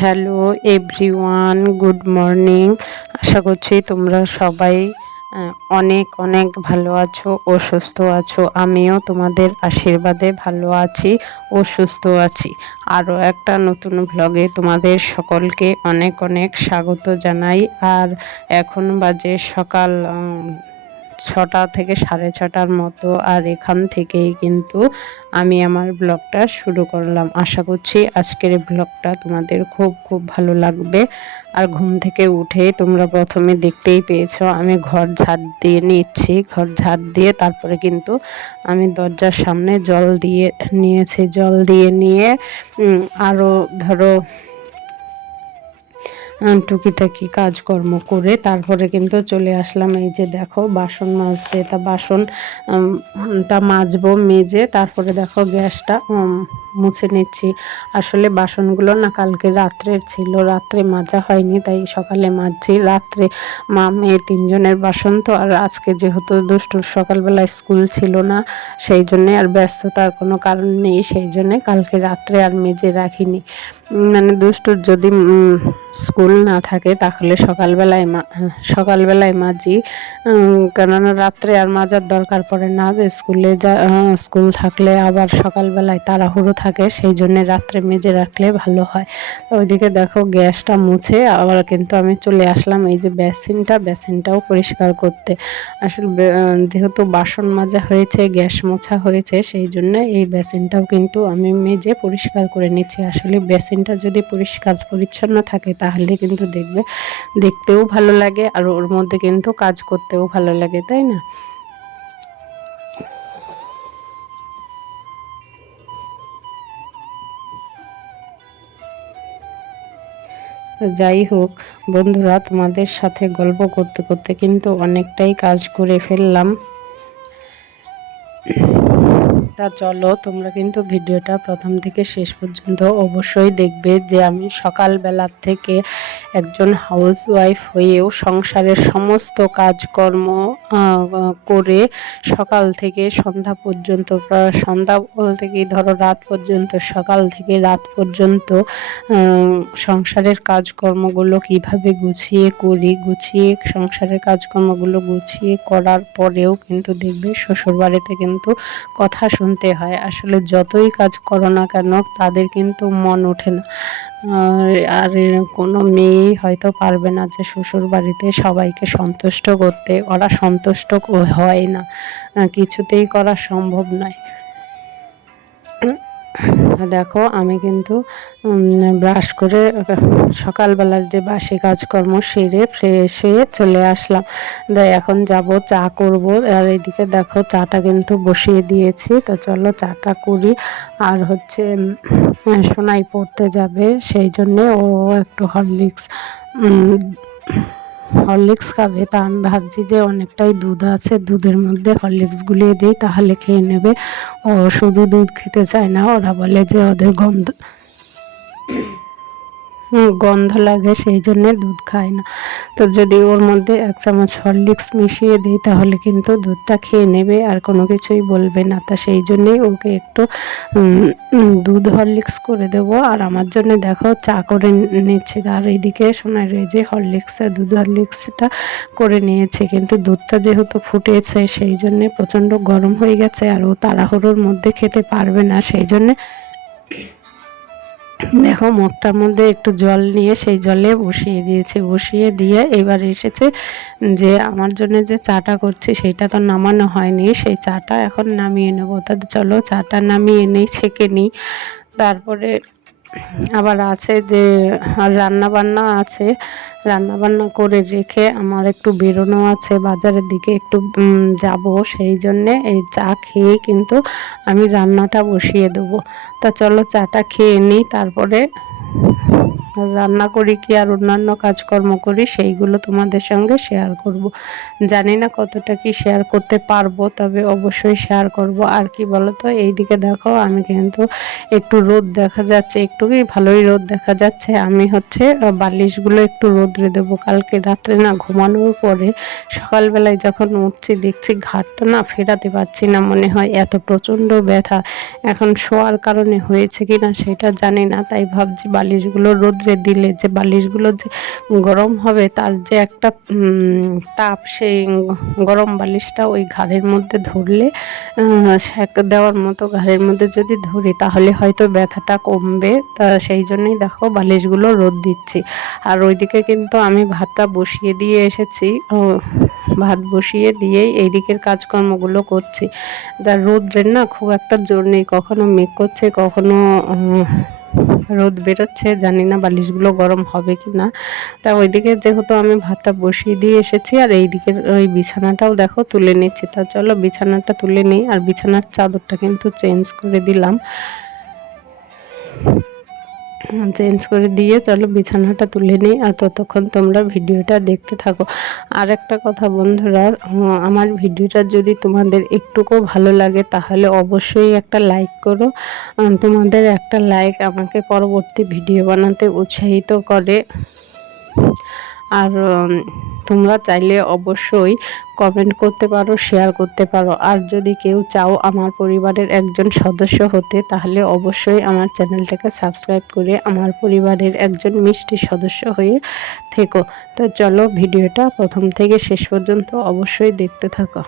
Hello everyone, good morning. আশা করছি তোমরা সবাই অনেক অনেক ভালো আছো ও সুস্থ আছো। আমিও তোমাদের আশীর্বাদে ভালো আছি ও সুস্থ আছি। আরও একটা নতুন ব্লগে তোমাদের সকলকে অনেক অনেক স্বাগত জানাই। আর এখন বাজে সকাল 6টা থেকে 6:30টার মতো। আর এখান থেকেই কিন্তু আমি আমার ব্লগটা শুরু করলাম। আশা করছি আজকের ব্লগটা তোমাদের খুব খুব ভালো লাগবে। আর ঘুম থেকে উঠে তোমরা প্রথমে দেখতেই পেয়েছো আমি ঘর ঝাড় দিয়ে নিচ্ছি। ঘর ঝাড় দিয়ে তারপরে কিন্তু আমি দরজার সামনে জল দিয়ে নিয়েছি। জল দিয়ে নিয়ে আরও ধরো টুকিটাকি কাজকর্ম করে তারপরে কিন্তু চলে আসলাম। এই যে দেখো বাসন মাজতে, তা বাসনটা মাজবো, মেজে তারপরে দেখো গ্যাসটা মুছে নিচ্ছি। আসলে বাসনগুলো না কালকে রাত্রের ছিল, রাত্রে মাজা হয়নি, তাই সকালে মাজছি। রাত্রে মা মেয়ে তিনজনের বাসন তো। আর আজকে যেহেতু দুষ্টুর সকালবেলায় স্কুল ছিল না, সেই জন্যে আর ব্যস্ততার কোনো কারণ নেই, সেই জন্যে কালকে রাত্রে আর মেজে রাখিনি। মানে দুষ্টুর যদি স্কুল না থাকে তাহলে সকালবেলায় মাজি, কেননা রাত্রে আর মাজার দরকার পড়ে না। যে স্কুল থাকলে আবার সকালবেলায় তাড়াহুড়ো থাকে, সেই জন্যে রাত্রে মেজে রাখলে ভালো হয়। ওইদিকে দেখো গ্যাসটা মুছে আবার কিন্তু আমি চলে আসলাম এই যে বেসিনটাও পরিষ্কার করতে। আসলে যেহেতু বাসন মাজা হয়েছে, গ্যাস মোছা হয়েছে, সেই জন্য এই বেসিনটাও কিন্তু আমি মেজে পরিষ্কার করে নিচ্ছি। আসলে বেসিনটা যদি পরিষ্কার পরিচ্ছন্ন থাকে তাহলে কিন্তু দেখতেও ভালো লাগে আর ওর মধ্যে কিন্তু কাজ করতেও ভালো লাগে, তাই না? তো যাই হোক বন্ধুরা, তোমাদের সাথে গল্প করতে করতে কিন্তু অনেকটাই কাজ করে ফেললাম। তা চলো তোমরা কিন্তু ভিডিওটা প্রথম থেকে শেষ পর্যন্ত অবশ্যই দেখবে। যে আমি সকালবেলার থেকে একজন হাউসওয়াইফ হয়েও সংসারের সমস্ত কাজকর্ম করে সকাল থেকে সন্ধ্যা পর্যন্ত, প্রায় সন্ধ্যা বলতে কি ধরো রাত পর্যন্ত, সকাল থেকে রাত পর্যন্ত সংসারের কাজকর্মগুলো কিভাবে গুছিয়ে সংসারের কাজকর্মগুলো গুছিয়ে করার পরেও কিন্তু দেখবে শ্বশুরবাড়িতে কিন্তু কথা শুনতে হয়। আসলে যতই কাজ করো না কেন তাদের কিন্তু মন ওঠে না। আর কোনো মেয়েই হয়তো পারবে না যে শ্বশুর বাড়িতে সবাইকে সন্তুষ্ট করতে। ওরা সন্তুষ্ট হয় না, কিছুতেই করা সম্ভব নয়। দেখো আমি কিন্তু ব্রাশ করে সকালবেলার যে বাসি কাজকর্ম সেরে ফ্রেশ হয়ে চলে আসলাম। এখন যাব চা করব। আর এদিকে দেখো চাটা কিন্তু বসিয়ে দিয়েছি। তো চলো চাটা করি। আর হচ্ছে সোনাই পড়তে যাবে, সেই জন্যে ও একটু হরলিক্স খাবে। তা আমি ভাবছি যে অনেকটাই দুধ আছে, দুধের মধ্যে হরলিক্স গুলিয়ে দিই, তাহলে খেয়ে নেবে। ও শুধু দুধ খেতে চায় না, ওরা বলে যে ওদের গন্ধ লাগে, সেই জন্যে দুধ খায় না। তো যদি ওর মধ্যে 1 চামচ হরলিক্স মিশিয়ে দিই তাহলে কিন্তু দুধটা খেয়ে নেবে আর কোনো কিছুই বলবে না। তা সেই জন্যেই ওকে একটু দুধ হরলিক্স করে দেবো। আর আমার জন্য দেখো চা করে নিচ্ছি। আর এইদিকে সোনার এই যে দুধ হরলিক্সটা করে নিয়েছে, কিন্তু দুধটা যেহেতু ফুটেছে সেই জন্যে প্রচণ্ড গরম হয়ে গেছে আর ও তাড়াহুড়োর মধ্যে খেতে পারবে না। সেই জন্যে দেখো মগটার মধ্যে একটু জল নিয়ে সেই জলে বসিয়ে দিয়েছি। বসিয়ে দিয়ে এবার এসেছে যে আমার জন্য যে চাটা করছি সেটা তো নামানো হয়নি, সেই চাটা এখন নামিয়ে নেবো। তাহলে চলো চাটা নামিয়ে নিই, ছেঁকে নিই। তারপরে আবার আছে যে রান্নাবান্না আছে, রান্নাবান্না করে রেখে আমার একটু বেরোনো আছে, বাজারের দিকে একটু যাব। সেই জন্যে এই চা খেয়ে কিন্তু আমি রান্নাটা বসিয়ে দেবো। তা চলো চাটা খেয়ে নিই, তারপরে রান্না করি কি আর অন্যান্য কাজকর্ম করি, সেইগুলো তোমাদের সঙ্গে শেয়ার করব। জানি না কতটা কি শেয়ার করতে পারবো, তবে অবশ্যই শেয়ার করব। আর কি বলো তো, এইদিকে দেখো আমি কিন্তু একটু রোদ দেখা যাচ্ছে, একটু কি ভালোই রোদ দেখা যাচ্ছে। আমি হচ্ছে বালিশগুলো একটু রোদ্রে দেবো। কালকে রাত্রে না ঘুমানোর পরে সকালবেলায় যখন উঠছি দেখছি ঘাটটা না ফেরাতে পারছি না, মনে হয় এত প্রচণ্ড ব্যথা। এখন শোয়ার কারণে হয়েছে কি না সেটা জানি না, তাই ভাবছি বালিশগুলো রোদ্রে দিলে যে বালিশগুলো যে গরম হবে, তার যে একটা তাপ, সেই গরম বালিশটা ওই ঘাড়ের মধ্যে ধরলে সেঁক দেওয়ার মতো ঘাড়ের মধ্যে যদি ধরি তাহলে হয়তো ব্যথাটা কমবে। তা সেই জন্যই দেখো বালিশগুলো রোদ দিচ্ছি। আর ওইদিকে কিন্তু আমি ভাতটা বসিয়ে দিয়ে এসেছি, ভাত বসিয়ে দিয়েই এই দিকের কাজকর্মগুলো করছি। রোদ্রের না খুব একটা জোর নেই, কখনো মেঘ করছে কখনো রোদ বেরোচ্ছে, জানি না বালিশগুলো গরম হবে কি না। তা ওইদিকে যেহেতু আমি ভাতটা বসিয়ে দিয়ে এসেছি, আর এই দিকের ওই বিছানাটাও দেখো তুলে নিচ্ছি। তা চলো বিছানাটা তুলে নিই। আর বিছানার চাদরটা কিন্তু চেঞ্জ করে দিলাম, চেঞ্জ করে দিয়ে চলো বিছানাটা তুলে নিই। আর ততক্ষণ তোমরা ভিডিওটা দেখতে থাকো। আর একটা কথা বন্ধুরা, আমার ভিডিওটা যদি তোমাদের একটুকু ভালো লাগে তাহলে অবশ্যই একটা লাইক করো। তোমাদের একটা লাইক আমাকে পরবর্তী ভিডিও বানাতে উৎসাহিত করে। আর তোমরা চাইলে অবশ্যই কমেন্ট করতে পারো, শেয়ার করতে পারো। আর যদি কেউ চাও আমার পরিবারের একজন সদস্য হতে, তাহলে অবশ্যই আমার চ্যানেলটাকে সাবস্ক্রাইব করে আমার পরিবারের একজন মিষ্টি সদস্য হয়ে থেকো। তো চলো ভিডিওটা প্রথম থেকে শেষ পর্যন্ত অবশ্যই দেখতে থাকো।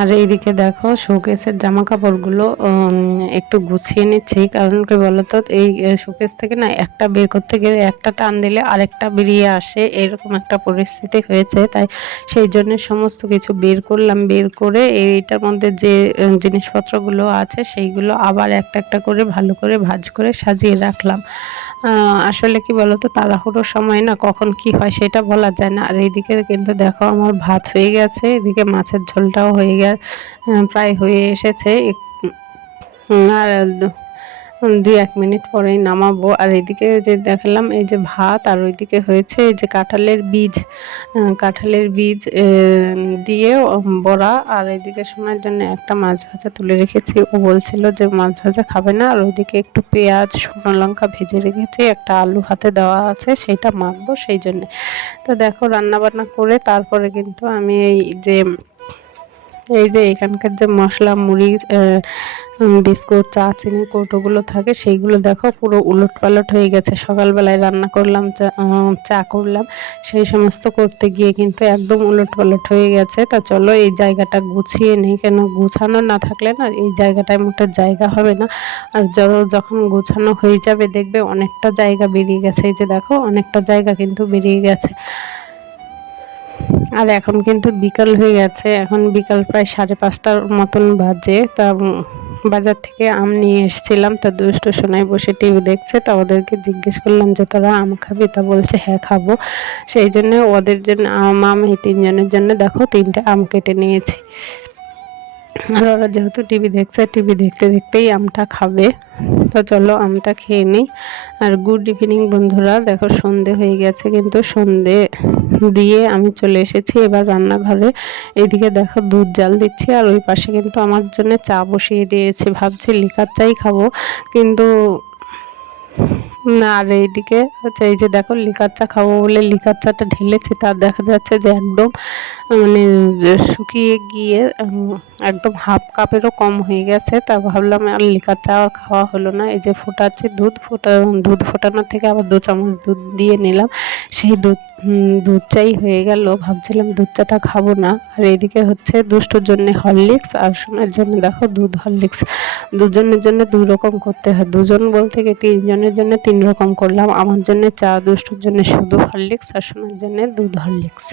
আর এইদিকে দেখো শোকেসের জামা কাপড়গুলো একটু গুছিয়ে নিচ্ছি। কারণ কি বলতো, এই শোকেস থেকে না একটা বের করতে গেলে একটা টান দিলে আরেকটা বেরিয়ে আসে, এরকম একটা পরিস্থিতি হয়েছে। তাই সেই জন্য সমস্ত কিছু বের করলাম, বের করে এইটার মধ্যে যে জিনিসপত্রগুলো আছে সেইগুলো আবার একটা একটা করে ভালো করে ভাঁজ করে সাজিয়ে রাখলাম। আসলে কি বলতো, তাড়াহুড়োর সময় না কখন কি হয় সেটা বলা যায় না। আর এইদিকে কিন্তু দেখো আমার ভাত হয়ে গেছে, এদিকে মাছের ঝোলটাও হয়ে প্রায় হয়ে এসেছে। আর 2-1 মিনিট পরেই নামাবো। আর এদিকে যে দেখালাম এই যে ভাত, আর ওইদিকে হয়েছে এই যে কাঁঠালের বীজ দিয়ে বড়া। আর এদিকে শোনার জন্য একটা মাছ ভাজা তুলে রেখেছি, ও বলছিল যে মাছ ভাজা খাবে না। আর ওইদিকে একটু পেঁয়াজ শুকনো লঙ্কা ভেজে রেখেছি, একটা আলু হাতে দেওয়া আছে, সেটা মাখবো সেই জন্যে। তো দেখো রান্না বান্না করে তারপরে কিন্তু আমি এই যে এখানকার যে মশলা মুড়ি বিস্কুট চা চিনি কৌটোগুলো থাকে সেইগুলো দেখো পুরো উলটপালট হয়ে গেছে। সকালবেলায় রান্না করলাম, চা করলাম, সেই সমস্ত করতে গিয়ে কিন্তু একদম উলটপালট হয়ে গেছে। তা চলো এই জায়গাটা গুছিয়ে নিই, কেন গুছানো না থাকলে না এই জায়গাটায় মোটের জায়গা হবে না। আর যখন গোছানো হয়ে যাবে দেখবে অনেকটা জায়গা বেরিয়ে গেছে। এই যে দেখো অনেকটা জায়গা কিন্তু বেরিয়ে গেছে। আর এখন কিন্তু বিকাল হয়ে গেছে, এখন বিকাল প্রায় 5:30টার মতন বাজে। তা বাজার থেকে আম নিয়ে এসেছিলাম। তা দুষ্ট সোনাই বসে টিভি দেখছে। তা ওদেরকে জিজ্ঞেস করলাম যে তোরা আম খাবি? তা বলছে হ্যাঁ খাবো। সেই জন্য ওদের জন্য আম এই 3জনের জন্য দেখো 3টে আম কেটে নিয়েছি। আর ওরা যেহেতু টিভি দেখছে, টিভি দেখতে দেখতেই আমটা খাবে। তো চলো আমটা খেয়ে নিই। আর গুড ইভিনিং বন্ধুরা, দেখো সন্ধে হয়ে গেছে, কিন্তু সন্ধে দিয়ে আমি চলে এসেছি এবার রান্নাঘরে। এইদিকে দেখো দুধ জাল দিচ্ছি, আর ওই পাশে কিন্তু আমার জন্য চা বসিয়ে দিয়েছি। ভাবছি লিকার চাই খাবো, কিন্তু না, আর এইদিকে হচ্ছে এই যে দেখো লিকার চা খাবো বলে লিকার চাটা ঢেলেছি, তার দেখা যাচ্ছে যে একদম মানে শুকিয়ে গিয়ে একদম হাফ কাপেরও কম হয়ে গেছে। তা ভাবলাম আর লিকার চা আর খাওয়া হলো না। এই যে ফোটাচ্ছি দুধ ফোটানোর থেকে আবার 2 চামচ দুধ দিয়ে নিলাম। সেই দুধ চাই হয়ে গেল, ভাবছিলাম দুধ চাটা খাবো না। আর এইদিকে হচ্ছে দুষ্টুর জন্য হরলিক্স আর সোনার জন্য দেখো দুধ হরলিক্স, দুজনের জন্য 2 রকম করতে হয়। দুজন বলতে কি 3 জনের জন্য 3 রকম করলাম। আমার জন্য চা, দুষ্টুর জন্য শুধু হরলিক্স আর সোনার জন্য দুধ হরলিক্স।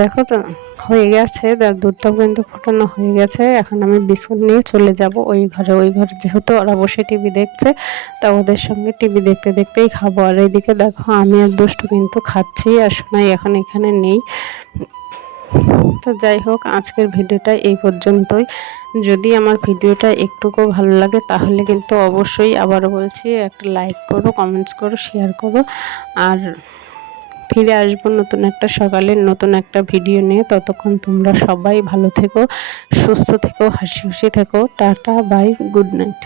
দেখো তো হয়ে গেছে, দুধটাও কিন্তু ফোটানো হয়ে গেছে। এখন আমি বিস্কুট নিয়ে চলে যাব ওই ঘরে। ওই ঘরে যেহেতু ওরা বসে টিভি দেখছে, তা ওদের সঙ্গে টিভি দেখতে দেখতেই খাবো। আর এইদিকে দেখো আমি আর দুষ্টু কিন্তু খাচ্ছি, আর সোনাই এখন এখানে নেই। তো যাই হোক, আজকের ভিডিওটা এই পর্যন্তই। যদি আমার ভিডিওটা একটুকু ভালো লাগে তাহলে কিন্তু অবশ্যই আবারও বলছি একটা লাইক করো, কমেন্টস করো, শেয়ার করো। আর ফিরে আসবো নতুন একটা সকালে নতুন একটা ভিডিও নিয়ে। ততক্ষণ তোমরা সবাই ভালো থেকো, সুস্থ থেকো, হাসি খুশি থেকো। Tata, bye, good night.